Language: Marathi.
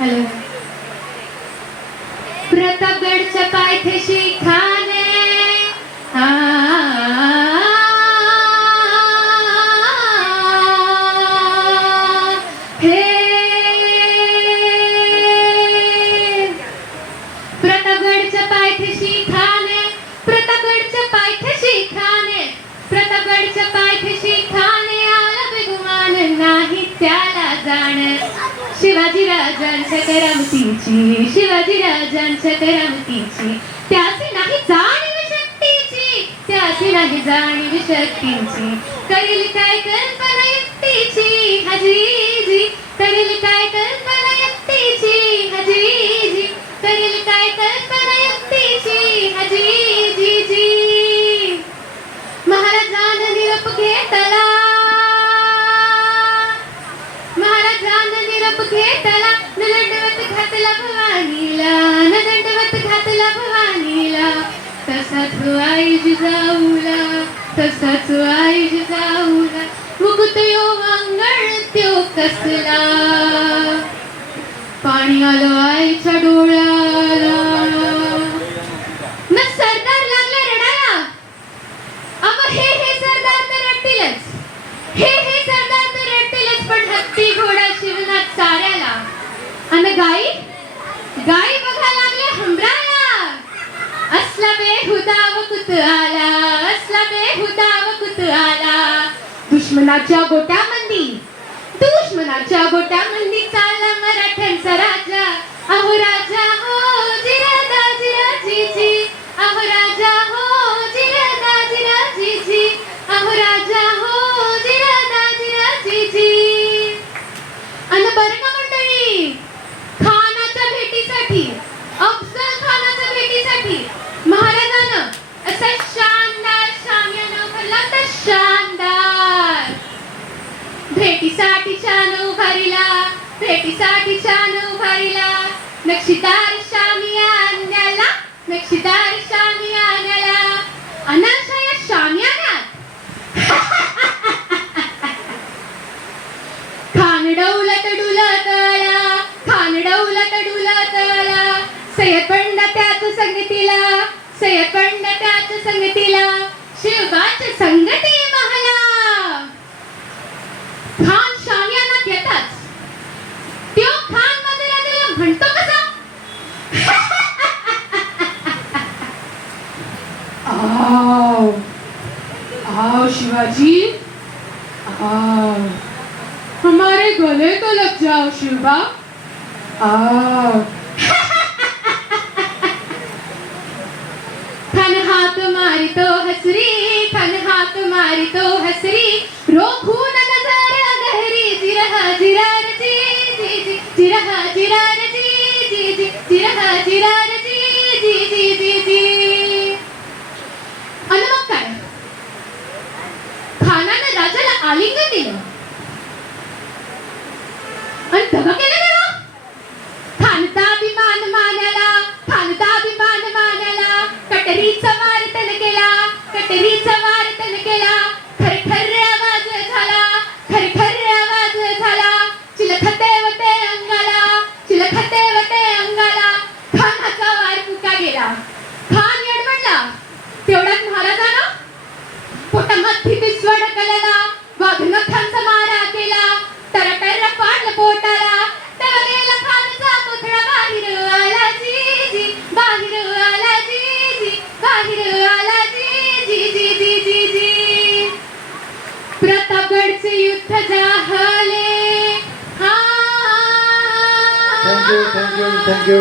हॅलो. प्रतापगडच्या पायथ्याशी खाने हे प्रतापगडच्या पायथ्याशी खाने, प्रतापगडच्या पायथ्याशी खाने, प्रतापगडच्या पायथ्याशी खाने, आला बेगुमान नाही त्याला जाण. शिवाजी राजांच्या करामतीची, शिवाजी राजांच्या करामतीची, त्याची नाही जाणीव शक्तीची, त्याची नाही जाणीव शक्तीची. करील काय कल्पना युक्तीची हजीजी, करील काय कल्पना युक्तीची हजीजी, करील काय कल्पना युक्तीची हजीजी. महाराजांना निरोप घेतला, महाराजांना निरोप घेतला, न दंडवत घातला भवानीला, न दंडवत घातला भवानीला. तसाच आई जिजाऊला, तसाच आई जिजाऊला, मुकुट यो मंगळ त्यो कसला. पाणी आलं आईच्या डोळ्याला, न सरदार लागला रडायला. अव हे सरदार तर रडतीलच, हे सरदार तर रडतीलच, पण हत्ती घोडा शिवनात साऱ्याला. आणि गाई गाई बघा लागले हमराला. असला बेहुदा वकुत आला, असला बेहुदा वकुत आला. दुश्मनाच्या गोट्यामंदी, दुश्मनाच्या गोट्यामंदी चालला मराठ्यांचा राजा. अहो राजा हो जिरदा जिराजीजी, अहो राजा हो जिरदा जिराजीजी, अहो राजा हो जिरदा जिराजीजी. अन बरं का मंडळी, खानाच्या भेटीसाठी, अफजल खानाच्या भेटीसाठी महाराजानं असा शानदार शामियाना उभारला होता, शानदार. भेटीसाठी छान उभारिला, भेटीसाठी छान उभारिला. नक्षीदार शामियान्याला, नक्षीदार शामियान्याला. अनाशा या शामियान्यात खानडौलत डुलतला, खानडौलत डुलतला. सय्यदपंड त्याच संगतीला, सय्यदपंड त्याच संगतीला. शिवबाच्या संगती महला. खान शामियानात येताच त्यो खान मध्ये राजाला म्हणतो कसा, आओ आओ शिवाजी, आओ हमारे गले तो लग जाओ शिवबा, आओ. खान हाथ मारी तो हसरी, खान हाथ मारी तो हसरी. रोखून नजर गहरी, जिरहा जिरार जी जी जी, जिरहा जिरार जी जी जी, जिरहा जिरार जी जी जी जी जी. आणि मग काय, खानानं राजाला आलिंगन दिलं आणि दगा केला त्याला. खानचा अभिमान मानाला, खानचा अभिमान मानाला. कटरीचा वार तन केला, कटरीचा वार तन केला. खरखर आवाज झाला, खरखर आवाज झाला. चिलखते वते अंगाला, चिलखते वते अंगाला. खानाचा वार फुका गेला. खान यडवडला. तेवढ्यात महाराजानं पोटामध्ये पिसवा ढकलला, वाघनखांचा मारा केला. तरतर पाडलं पोटाला. तेव्हा गेला खानचा पुतळा बाहेर आला जी जी, बाहेर आला जी जी, बाहेर आला जी जी जी जी जी जी. प्रतापगडचे युद्ध झाले. Thank you thank you thank you.